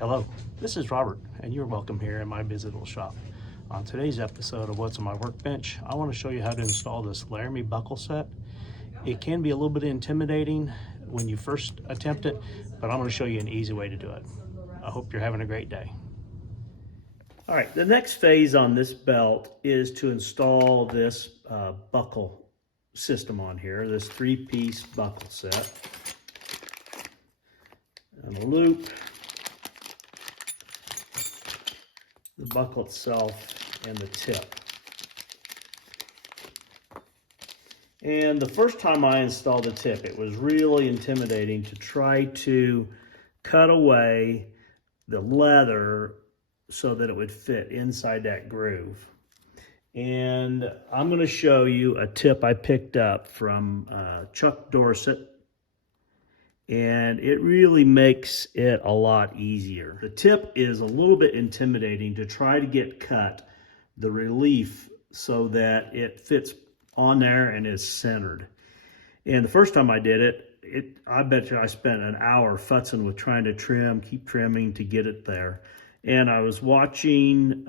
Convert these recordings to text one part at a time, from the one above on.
Hello, this is Robert, and you're welcome here in my busy little shop. On today's episode of What's on My Workbench, I want to show you how to install this Laramie Buckle Set. It can be a little bit intimidating when you first attempt it, but I'm going to show you an easy way to do it. I hope you're having a great day. All right, the next phase on this belt is to install this buckle system on here, this three-piece buckle set. And a loop, the buckle itself, and the tip. And the first time I installed the tip, it was really intimidating to try to cut away the leather so that it would fit inside that groove. And I'm going to show you a tip I picked up from Chuck Dorset, and it really makes it a lot easier. The tip is a little bit intimidating to try to get cut the relief so that it fits on there and is centered. And the first time I did it, I bet you I spent an hour futzing with trying to keep trimming to get it there. And I was watching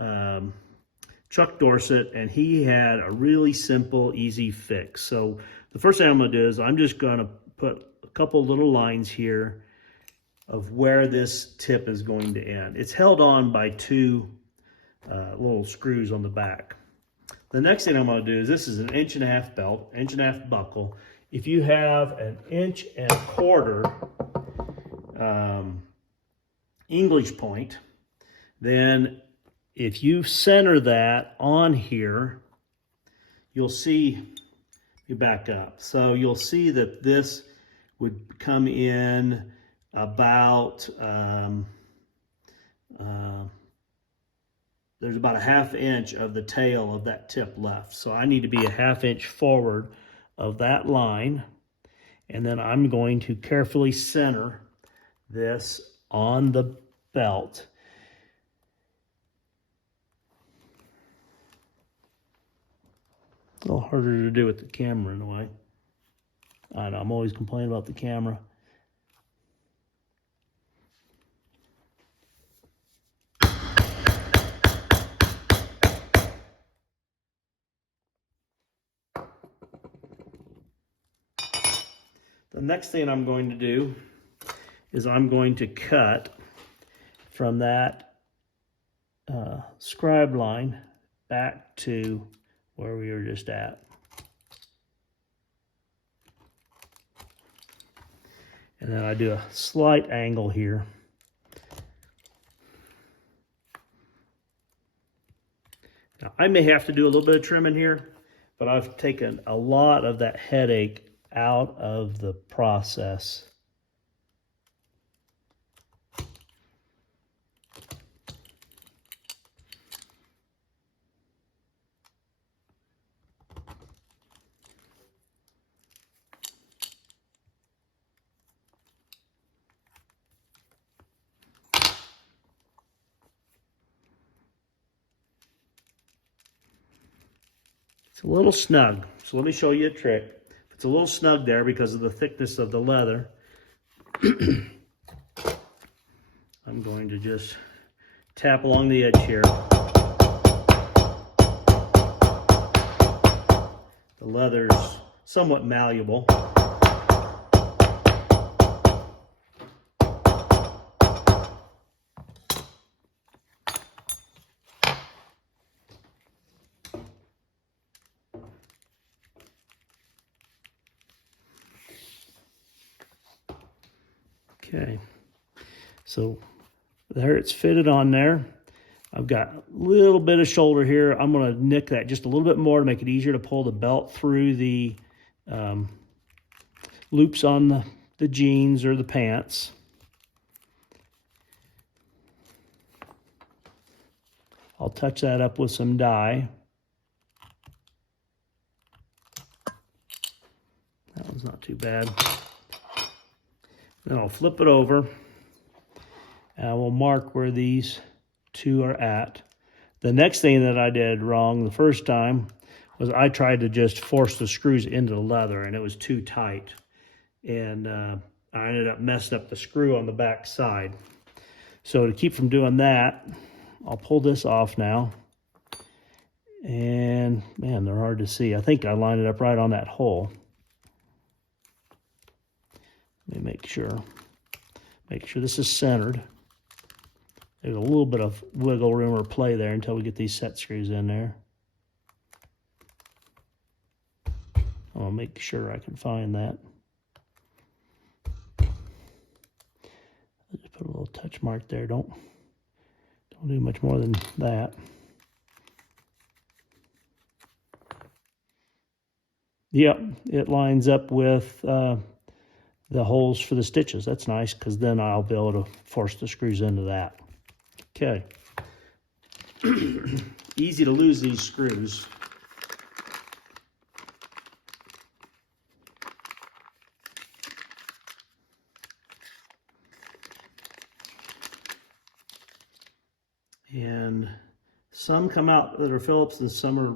Chuck Dorset, and he had a really simple, easy fix. So the first thing I'm going to do is I'm just going to put a couple little lines here of where this tip is going to end. It's held on by two little screws on the back. The next thing I'm going to do is, this is an 1.5-inch belt, 1.5-inch buckle. If you have an 1.25-inch English point, then if you center that on here, you'll see, you back up. So you'll see that this would come in about, there's about a 1/2 inch of the tail of that tip left. So I need to be a 1/2 inch forward of that line. And then I'm going to carefully center this on the belt. A little harder to do with the camera in a way. I know, I'm always complaining about the camera. The next thing I'm going to do is I'm going to cut from that scribe line back to where we were just at. And then I do a slight angle here. Now, I may have to do a little bit of trimming here, but I've taken a lot of that headache out of the process. It's a little snug, so let me show you a trick. It's a little snug there because of the thickness of the leather. I'm going to just tap along the edge here. The leather's somewhat malleable. Okay, so there it's fitted on there. I've got a little bit of shoulder here. I'm going to nick that just a little bit more to make it easier to pull the belt through the loops on the jeans or the pants. I'll touch that up with some dye. That one's not too bad. Then I'll flip it over, and I will mark where these two are at. The next thing that I did wrong the first time was I tried to just force the screws into the leather, and it was too tight. And I ended up messing up the screw on the back side. So to keep from doing that, I'll pull this off now. And man, they're hard to see. I think I lined it up right on that hole. Let me make sure. Make sure this is centered. There's a little bit of wiggle room or play there until we get these set screws in there. I'll make sure I can find that. I'll just put a little touch mark there. Don't do much more than that. Yep, it lines up with the holes for the stitches. That's nice, because then I'll be able to force the screws into that. Okay. Easy to lose these screws. And some come out that are Phillips and some are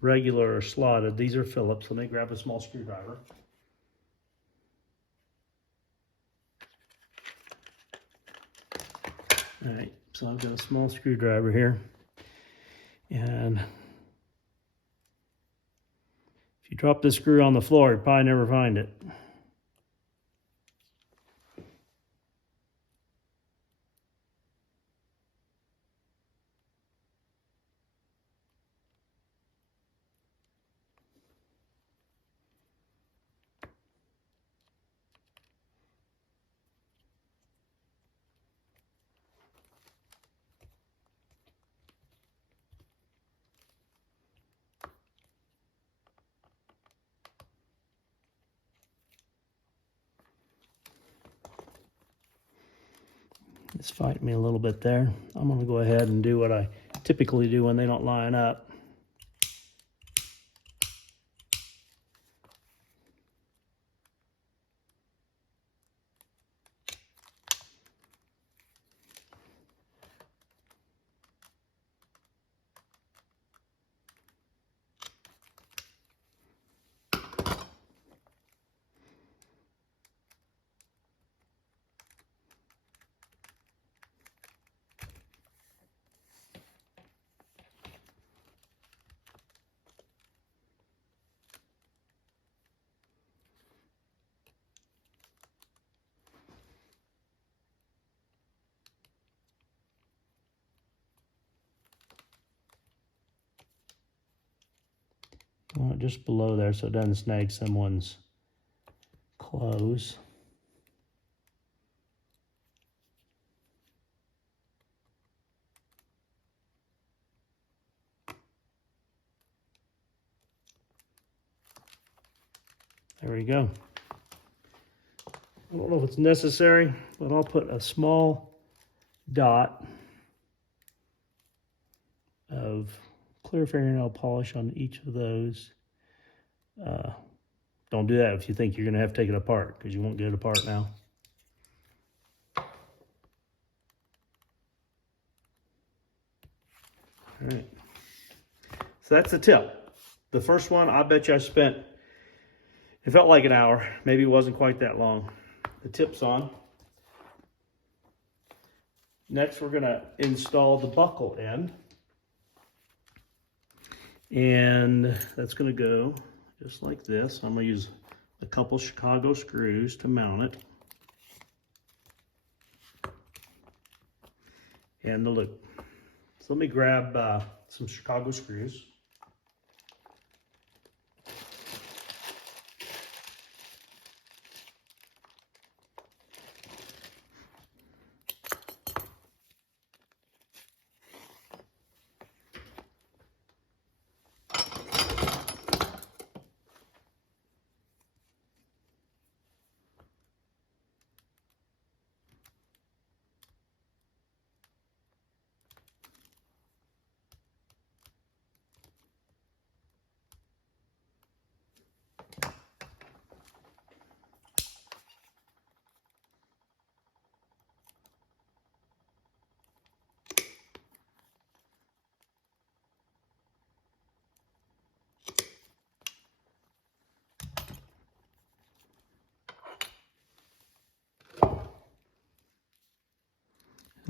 regular or slotted. These are Phillips. Let me grab a small screwdriver. All right, so I've got a small screwdriver here. And if you drop this screw on the floor, you'll probably never find it. It's fighting me a little bit there. I'm going to go ahead and do what I typically do when they don't line up. I want it just below there so it doesn't snag someone's clothes. There we go. I don't know if it's necessary, but I'll put a small dot of clear fingernail polish on each of those. Don't do that if you think you're going to have to take it apart, because you won't get it apart now. All right. So that's the tip. The first one, I bet you I spent, it felt like an hour. Maybe it wasn't quite that long. The tip's on. Next, we're going to install the buckle end. And that's going to go just like this. I'm going to use a couple Chicago screws to mount it. And the loop. So let me grab some Chicago screws.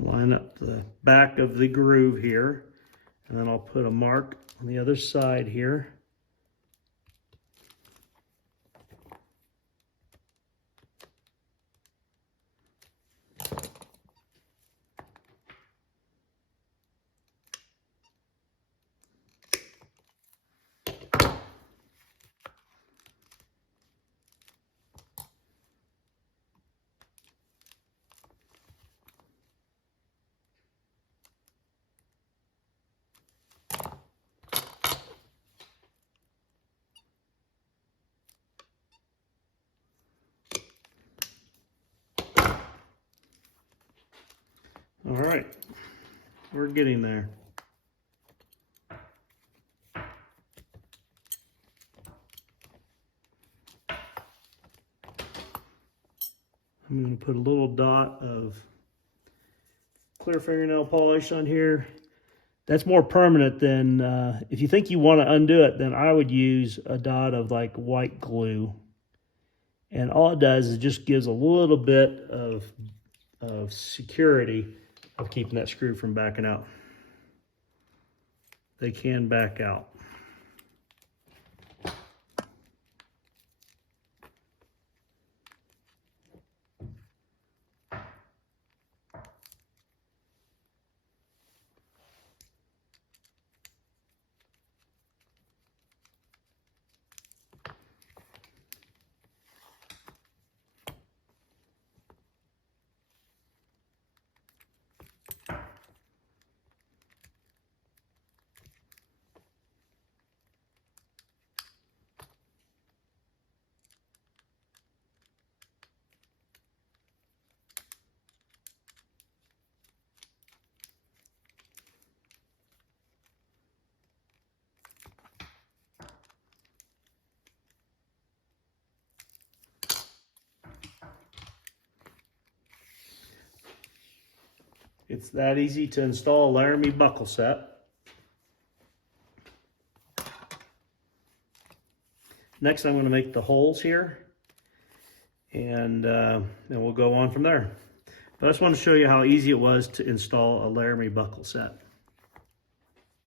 line up the back of the groove here, and then I'll put a mark on the other side here. All right, we're getting there. I'm going to put a little dot of clear fingernail polish on here. That's more permanent than, if you think you want to undo it, then I would use a dot of like white glue. And all it does is just gives a little bit of security of keeping that screw from backing out. They can back out. It's that easy to install a Laramie Buckle Set. Next, I'm going to make the holes here, and then we'll go on from there. But I just want to show you how easy it was to install a Laramie Buckle Set.